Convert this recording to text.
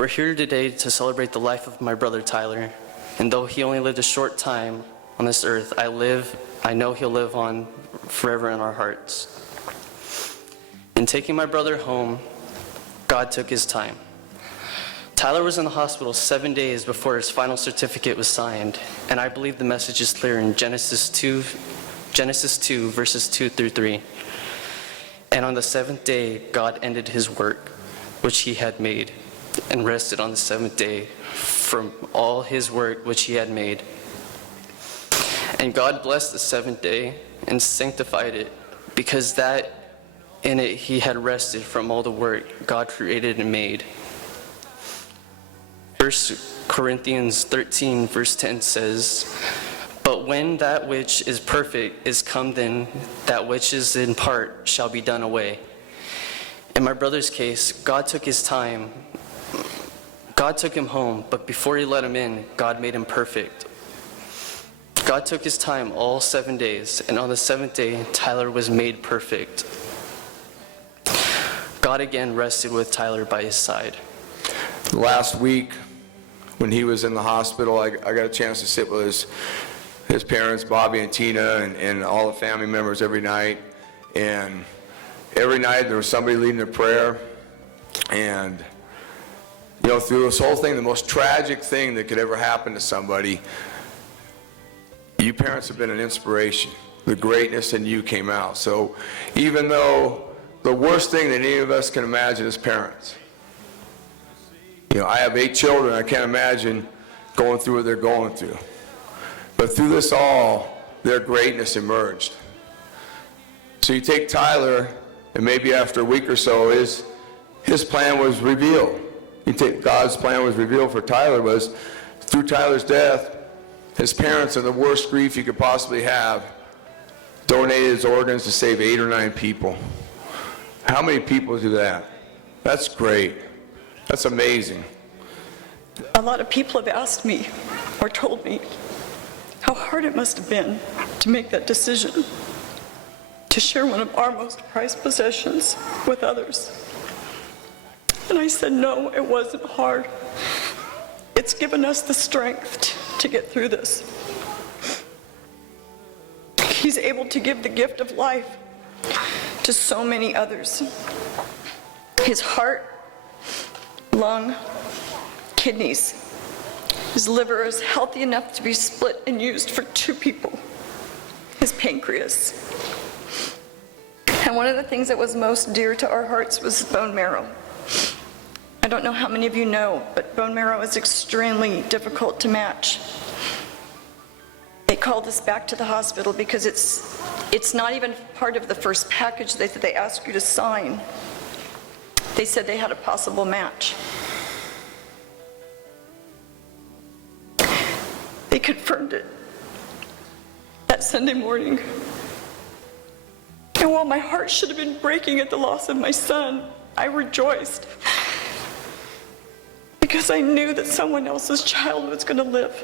We're here today to celebrate the life of my brother Tyler, and though he only lived a short time on this earth, I know he'll live on forever in our hearts. In taking my brother home, God took his time. Tyler was in the hospital 7 days before his final certificate was signed, and I believe the message is clear in Genesis 2, verses 2 through 3. And on the seventh day, God ended his work, which he had made, and rested on the seventh day from all his work which he had made. And God blessed the seventh day and sanctified it, because that in it he had rested from all the work God created and made. 1 Corinthians 13 verse 10 says, "But when that which is perfect is come, then that which is in part shall be done away." In my brother's case, God took his time. God took him home, but before he let him in, God made him perfect. God took his time all 7 days, and on the seventh day, Tyler was made perfect. God again rested with Tyler by his side. Last week, when he was in the hospital, I got a chance to sit with his parents, Bobby and Tina, and all the family members every night. And every night there was somebody leading a prayer. And you know, through this whole thing, the most tragic thing that could ever happen to somebody, you parents have been an inspiration. The greatness in you came out. So even though the worst thing that any of us can imagine is parents. You know, I have 8 children. I can't imagine going through what they're going through. But through this all, their greatness emerged. So you take Tyler, and maybe after a week or so, his plan was revealed. God's plan was revealed for Tyler was, through Tyler's death, his parents, in the worst grief he could possibly have, donated his organs to save 8 or 9 people. How many people do that? That's great. That's amazing. A lot of people have asked me or told me how hard it must have been to make that decision, to share one of our most prized possessions with others. And I said, no, it wasn't hard. It's given us the strength to get through this. He's able to give the gift of life to so many others. His heart, lung, kidneys, his liver is healthy enough to be split and used for 2 people. His pancreas. And one of the things that was most dear to our hearts was bone marrow. I don't know how many of you know, but bone marrow is extremely difficult to match. They called us back to the hospital because it's not even part of the first package that they asked you to sign. They said they had a possible match. They confirmed it that Sunday morning. And while my heart should have been breaking at the loss of my son, I rejoiced because I knew that someone else's child was going to live.